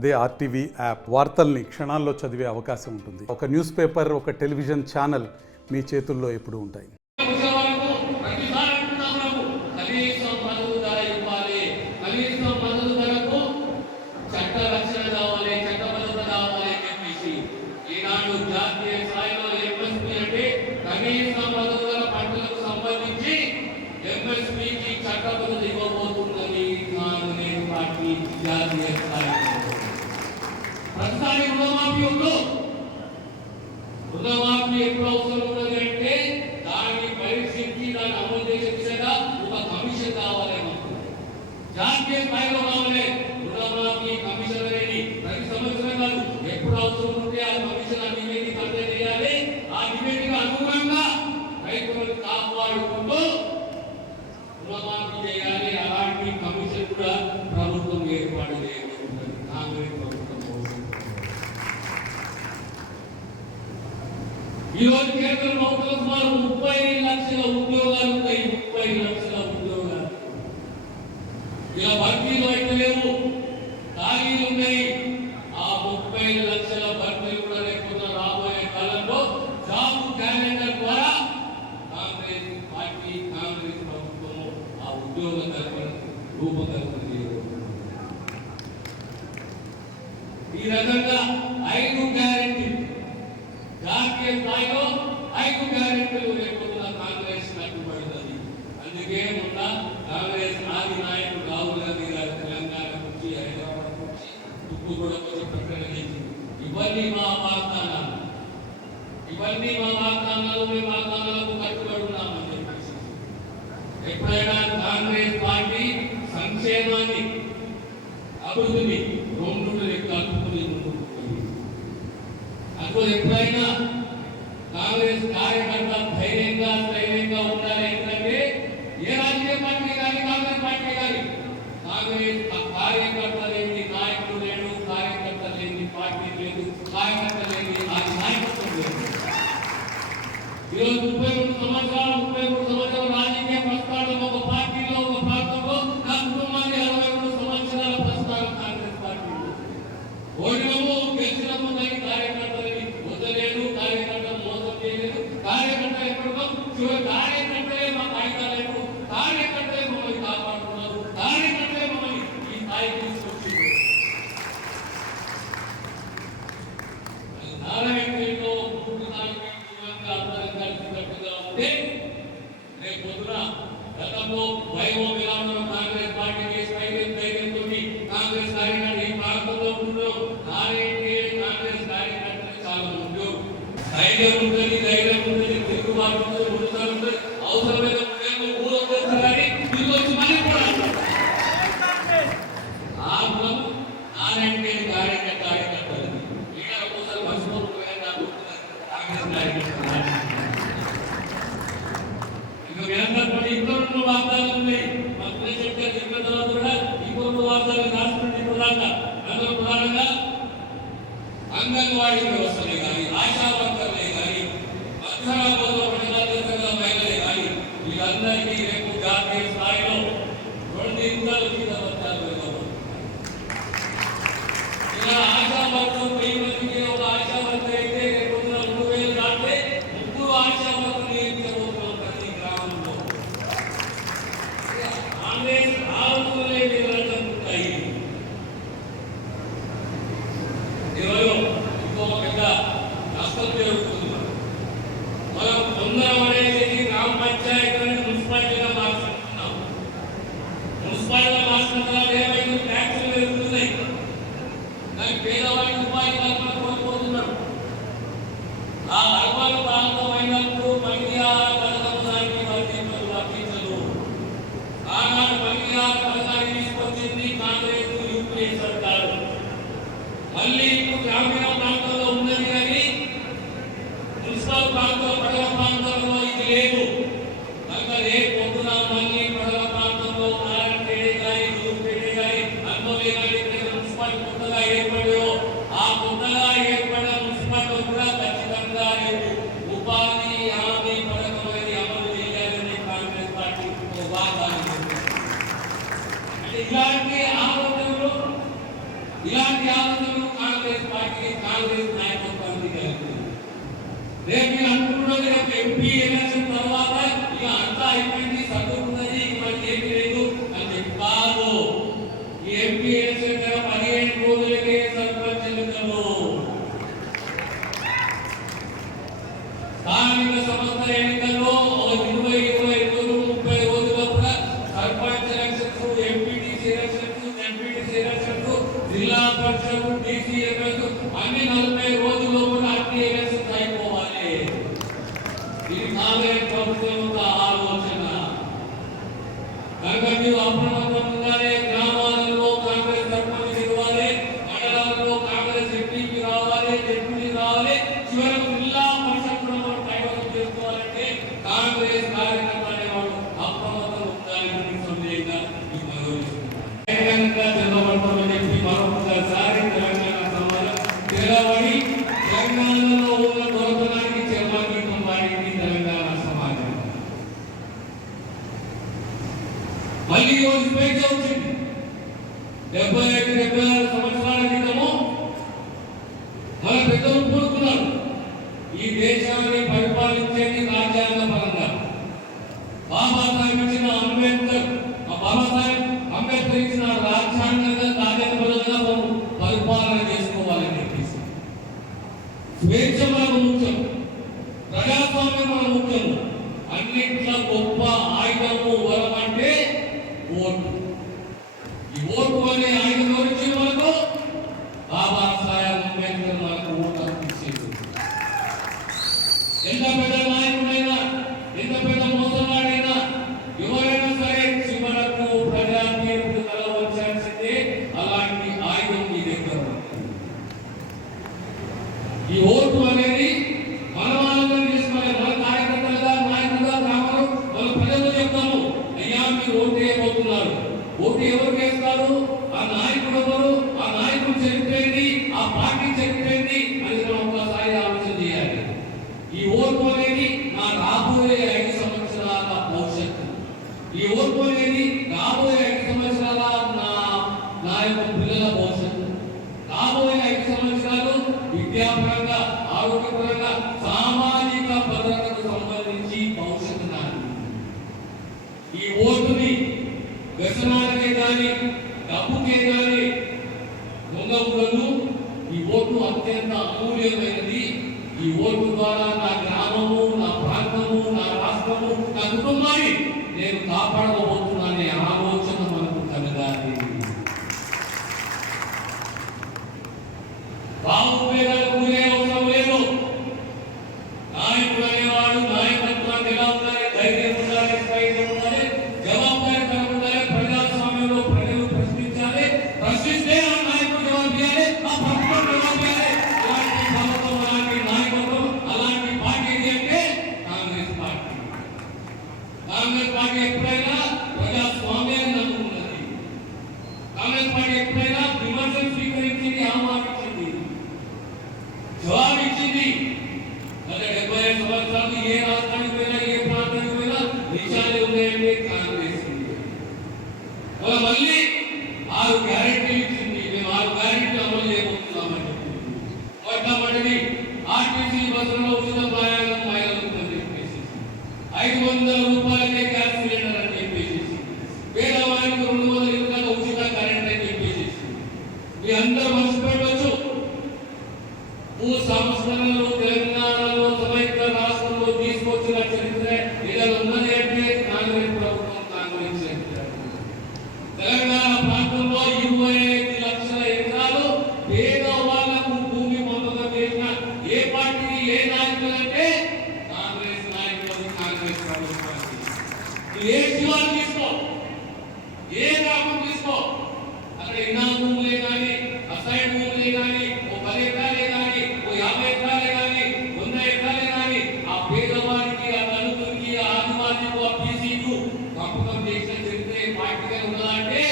అదే RTV app వార్తల్ని క్షణాల్లో చదివే అవకాశం ఉంటుంది. ఒక న్యూస్ పేపర్, ఒక టెలివిజన్ ఛానల్ మీ చేతుల్లో ఎప్పుడూ ఉంటాయి. ప్రతిసారి రుణమాఫీ ఎప్పుడు అవసరం ఉన్నదంటే దాన్ని పరీక్షించి దాన్ని అమలు చేసే దిశగా ఒక కమిషన్ కావాలి. జాతీయ స్థాయిలో కావాలి రుణమాఫీ కమిషన్ అనేది. ప్రతి సంవత్సరం కాదు, ఎప్పుడు అవసరం ఉంటే ఆ కమిషన్ ఆ నివేదిక అర్థం చేయాలి. ఆ నివేదిక అనుగుణంగా రైతులను కాపాడుకుంటూ రుణమాఫీ చేయాలి. అలాంటి కమిషన్ కూడా ప్రభుత్వం ఏర్పాటు చేయబోతున్నది. కాంగ్రెస్ ప్రభుత్వం ఈ రోజు కేంద్ర ప్రభుత్వం సుమారు 30 లక్షల ఉద్యోగాలు ఉన్నాయి. 30 లక్షల ఉద్యోగాలు ఇలా భర్తీలు అయితే లేవు, ఖాళీలు ఉన్నాయి. ఆ 30 లక్షల భర్తీలు కూడా లేకపోతే రాబోయే కాలంలో జాబ్ క్యాలెండర్ ద్వారా కాంగ్రెస్ పార్టీ, కాంగ్రెస్ ప్రభుత్వం ఆ ఉద్యోగ కల్పన రూపకల్పన చేయబోతుంది. ఈ రకంగా 5 గ్యారెంటీ జాతీయ స్థాయిలో 5 గ్యారెంటీలు లేకపోతున్న కాంగ్రెస్ కట్టుబడుతుంది. అందుకే మొన్న కాంగ్రెస్ ఆది నాయకుడు రాహుల్ గాంధీ గారు తెలంగాణ నుంచి, హైదరాబాద్ నుంచి తుప్పు కూడా వచ్చి ప్రకటన చేసింది. ఇవన్నీ మా వాగ్దానాలు, ఇవన్నీ మా వాగ్దానాలు, మేము వాగ్దానాలకు కట్టుబడి ఉన్నామని చెప్పేసి ఎప్పుడైనా కాంగ్రెస్ పార్టీ సంక్షేమాన్ని, అభివృద్ధిని రెండు కలుపుకుని అప్పుడు ఎప్పుడైనా కాంగ్రెస్ కార్యకర్త ధైర్యంగా ఉండాలి. ఎందుకంటే ఏ రాజకీయ పార్టీ కానీ కాంగ్రెస్ పార్టీ కానీ కాంగ్రెస్ కార్యకర్త లేని నాయకుడు లేడు, కార్యకర్త లేని పార్టీ లేదు, కార్యకర్త లేని నాయకత్వం లేదు. ఈరోజు 33 సంవత్సరాలు రాజకీయ ప్రస్థానం, ఒక పార్టీలో, ఒక ప్రాంతంలో నా కుటుంబాన్ని 62 సంవత్సరాల ప్రస్థానం కాంగ్రెస్ పార్టీలో. ఓడినము గెలిచినము కానీ కార్యకర్తలని వదలేదు, కార్యకర్తలు మోసం చేయలేదు. కార్యకర్త ఎప్పుడో చివరి కార్యకర్తలే మా కాగితాలేదు, కార్యకర్తలే మమ్మల్ని కాపాడుతున్నారు, కార్యకర్తలే మమ్మల్ని ఈ స్థాయికి తీసుకొచ్చింది. నారాయణలో అందరం కలిసికట్టుగా ఉంటే రేపు పొద్దున గతంలో వైభవ విలాసం కాంగ్రెస్ పార్టీ చేసి ధైర్యంతో కాంగ్రెస్ కార్యకర్త ఈ ప్రాంతంలో ఉందో కాంగ్రెస్ కార్యకర్తలు చాలా ఉందో ధైర్యం ఉంటుంది, తిరుగుబాటు ఉంటుంది, అవసరమైన ఊరు కానీ తిరిగి వచ్చి మళ్ళీ కూడా ఆ కులం నారాయణ కార్యకర్తలు ఇక్కడ ఒకసారి మర్చిపోతున్నాయి. కాంగ్రెస్ కార్యకర్తలు ఇంకొక వార్తలు ఉన్నాయి. మంత్రులు చెప్పారు, చెప్పిన తర్వాత కూడా ఇంకొక వార్తలు రాష్ట్రంలో ప్రధానంగా అంగన్వాడీ వ్యవస్థలే కానీ, ఆశా వర్కర్లే కానీ, మధ్యాహ్న మహిళలే కానీ వీళ్ళందరికీ రేపు జాతీయ స్థాయిలో 2 జీతభత్యాలు ఇలా ఆశా వర్కర్ 1000 మందికి ఒక ఆశా వర్కర్ అయితే రేపు 2000 దాటే 3 ఆశా వర్కర్లు నియమించబోతున్నాం ప్రతి గ్రామంలో. కాంగ్రెస్ ఆవులే వివరణ ఉంటాయి. ఇంకొక పెద్ద నష్టం జరుగుతుంది. మనం తొందర అనేది గ్రామ పంచాయతీలను మున్సిపాలిటీగా మార్చుకుంటున్నాం. మున్సిపాలిటీగా మార్చుకుంటున్నా ఏమైంది, ట్యాక్సులు పెరుగుతున్నాయి. దానికి పేదవాడికి ఉపాధి కల్పన కోల్పోతున్నారు. ఆ అర్బన్ ప్రాంతం అయినప్పుడు మహిళా పథకానికి వర్తించదు. ఆనాడు మహిళా పథకాన్ని తీసుకొచ్చింది కాంగ్రెస్ యూపీఏ సర్కారు. మళ్ళీ ఇప్పుడు గ్రామీణ ప్రాంతంలో ఉన్నది కానీ మున్సిపల్ ప్రాంతం, పడవ ప్రాంతంలో ఇది లేదు. కనుక రేపు పొద్దున మళ్ళీ పడవ ప్రాంతంలో నారాయణపేట కానీ, యూపేట కానీ, అన్నోలే కానీ మున్సిపాలిటీ కొత్తగా ఏర్పడో ఆ కొత్తగా ఏర్పడిన మున్సిపాలిటీ కూడా ఖచ్చితంగా ఉపాధి హామీ పథకం అనేది అమలు చేయాలని కాంగ్రెస్ పార్టీ వాగ్దానం. అంటే ఇలాంటి ఆలోచనలు, ఇలాంటి ఆలోచనలు కాంగ్రెస్ పార్టీకి కాంగ్రెస్ నాయకత్వానికి కలిగింది. రేపు మీరు అనుకుంటున్నది రేపు ఎంపీ ఎలక్షన్ తర్వాత ఇక అంతా అయిపోయింది, చదువుకున్నది, ఇక మనకి ఏమీ లేదు అని చెప్పి కాదు. ఈ ఎంపీ ఎలక్షన్ 15 రోజులకే సర్పంచ్ ఎన్నికలు, స్థానిక సంస్థల ఎన్నికల్లో 20 రోజులు 30 రోజుల కూడా sarpanch elections, MPTC elections, MPTC elections, జిల్లా పరిషత్, డీసీఎంఎస్ అన్ని 40 రోజుల్లో కూడా అన్ని ఎలక్షన్స్ అయిపోవాలి. ఇది కాంగ్రెస్ ప్రభుత్వం యొక్క ఆలోచన. కనుక మీరు అప్రమత్తం ఉండాలి. గ్రామాలలో కాంగ్రెస్ సర్పంచ్ గెలవాలి, మండలాలలో కాంగ్రెస్ ఎంపీ రావాలి, ఎంపీ రావాలి, చివరకు జిల్లా పరిషత్ కూడా మనం కైవసం చేసుకోవాలంటే కాంగ్రెస్ కార్యకర్త అనేవాడు అప్రమత్తం ఉండాలి. సందేహంగా ఈ తెలవబడతామని చెప్పి మరొకసారి తెలంగాణ సమాజం తెలవని తెలంగాణలో ఉన్న దొరకడానికి చెరమగీతం వాడింది తెలంగాణ సమాజం. మళ్ళీ రోజు స్వేచ్ఛ వచ్చింది. 75-76 సంవత్సరాల క్రితము మన పెద్దలు కోరుకున్నారు ఈ దేశాన్ని పరిపాలించేది రాజ్యాంగ పరంగా. బాబాసాహెబ్ ఇచ్చిన బాబాసాహెబ్ అంబేద్కర్ ఇచ్చిన రాజ్యాంగంగా కార్యక్రమంగా పరిపాలన చేసుకోవాలని చెప్పేసి స్వేచ్ఛ మనకు ముఖ్యం, ప్రజాస్వామ్యం మన ముఖ్యం. అన్నింటిలో గొప్ప ఆయుధము వరం అంటే ఓటు. ఈ ఓటు అనే ఆయుధం గురించి మనకు బాబాసాహెబ్ అంబేద్కర్ మనకు ఓటు అర్పించేది. ఎంత పెద్ద నాయకుడైనా, ఎంత పెద్ద మోసగాడైనా, ఎవరైనా సరే చివరకు ప్రజా తీర్పు కలవచ్చాల్సిందే. అలాంటి ఆయుధం మీ దగ్గర ఉంది. ఈ ఓటు అనేది మన వాళ్ళని తీసుకునే మన కార్యకర్తలుగా, నాయకులుగా, గ్రామాలు మన ప్రజలు చెప్తాము, అయ్యా మీరు ఓటు వేయబోతున్నారు. ఓటు ఎవరు వేస్తారు, ఆ నాయకుడు ఎవరు, ఆ నాయకుడు చరిత్ర ఏంటి, ఆ పార్టీ చరిత్ర ఏంటి అని మనం ఒకసారి ఆలోచన చేయాలి. ఈ ఓటు అనేది నా రాబోయే 5 సంవత్సరాల భవిష్యత్తు. ఈ ఓటు అనేది రాబోయే 5 సంవత్సరాల నా యొక్క పిల్లల భవిష్యత్తు. రాబోయే 5 సంవత్సరాలు విద్యాపరంగా, ఆరోగ్యపరంగా, సామాజిక భద్రతకు సంబంధించి భవిష్యత్తు నాది. ఈ ఓటుని వ్యసనాలకే కానీ, డబ్బుకే కానీ పొందకూడదు. ఈ ఓటు అత్యంత అమూల్యమైనది. ఈ ఓటు ద్వారా నా గ్రామము, నా ప్రాంతము, నా రాష్ట్రము, నా కుటుంబాన్ని నేను కాపాడబోతున్నానే ఆలోచన మనకు కలగాలి. భావోద్వేగాలకు గురే అవసరం లేదు. నాయకుడు అనేవాడు నాయకత్వాన్ని ఎలా ఉండాలి, ధైర్యం ఉండాలి, స్థైర్యం ఉండాలి, జవాబుదారీతనం ఉండాలి. ప్రజాస్వామ్యంలో ప్రజలు ప్రశ్నించాలి, ప్రశ్నిస్తే ఆ నాయకుడు జవాబు చేయాలి, ఆ ప్రభుత్వం జవాబు చేయాలి. అలాంటి ప్రభుత్వం, అలాంటి నాయకత్వం, అలాంటి పార్టీ అంటే కాంగ్రెస్ పార్టీ. కాంగ్రెస్ పార్టీ ఎప్పుడైనా ప్రజాస్వామ్యాన్ని నమ్ముకున్నది. కాంగ్రెస్ పార్టీ ఎప్పుడైనా విమర్శలు స్వీకరించింది, ఆహ్వానించింది, జవాబిచ్చింది. గత 75 సంవత్సరాలు ఏ రాష్ట్రానికి పోయినా, ఏ ప్రాంతానికి పోయినా విషయాలు ఉన్నాయంటే కాంగ్రెస్. మళ్ళీ 6 గ్యారెంటీలు ఇచ్చింది. మేము 6 గ్యారెంటీలు అమలు చేయబోతున్నామని చెప్పింది. మొట్టమొదటిది ఆర్టీసీ బస్సులో ఉచిత ప్రయాణం మహిళలకు అని చెప్పేసి, 500 రూపాయలకే గ్యాస్ సిలిండర్ అని చెప్పేసి, పేదవారికి 200 యూనిట్ల ఉచిత కరెంట్ అని చెప్పేసి మీ అందరూ మర్చిపెట్టవచ్చు. భూ సంస్కరణలు తెలంగాణలో సమైక్య రాష్ట్రంలో తీసుకొచ్చిన చరిత్ర ఏదైనా ఉన్నది అంటే కాంగ్రెస్ ప్రభుత్వం, కాంగ్రెస్ చరిత్ర. తెలంగాణ ప్రాంతంలో 25 లక్షల ఎకరాలు పేదవాళ్లకు భూమి పంపకం చేసిన ఏ పార్టీ, ఏ నాయకులు అంటే కాంగ్రెస్ నాయకులు, కాంగ్రెస్ ప్రభుత్వానికి. ఏ శివాలు తీసుకో, ఏ గ్రామం తీసుకో, అక్కడ ఇనా భూములే కానీ, అసైన్ భూములే కానీ, ఓ 10 ఎకరాలే కానీ, ఓ 50 ఎకరాలే కానీ, 100 ఎకరాలే కానీ, ఆ పేదవారికి, ఆ దళితులకి, ఆ ఆదివాసీకు, ఆ బీసీకు పంపకం చేసిన చరిత్ర పార్టీగా ఉన్నదంటే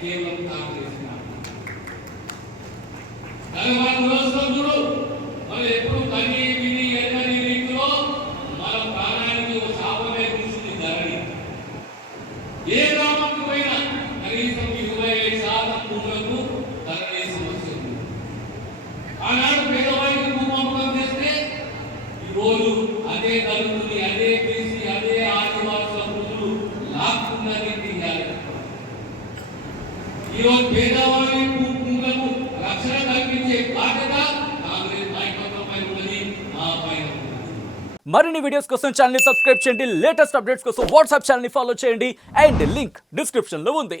కేవలం కాంగ్రెస్. చూడు, మనం ఎప్పుడు కని విని ఎన్నని రీతిలో మన ప్రాణానికి ఒక శాపమే కూర్చుంది ధరణి. ఏ గ్రామానికి పోయినా కనీసం 25% భూములకు ధరణి సమస్య ఉంది. ఈరోజు పేదవారి కుటుంబాలకు రక్షణ కల్పించే బాధ్యత కాంగ్రెస్ నాయకత్వంపై ఉన్నది, మా పైన ఉన్నది. మరిన్ని వీడియోస్ కోసం ఛానల్ ని సబ్స్క్రైబ్ చేయండి, లేటెస్ట్ అప్డేట్స్ కోసం వాట్సాప్ ఛానల్ ని ఫాలో చేయండి అండ్ లింక్ డిస్క్రిప్షన్ లో ఉంది.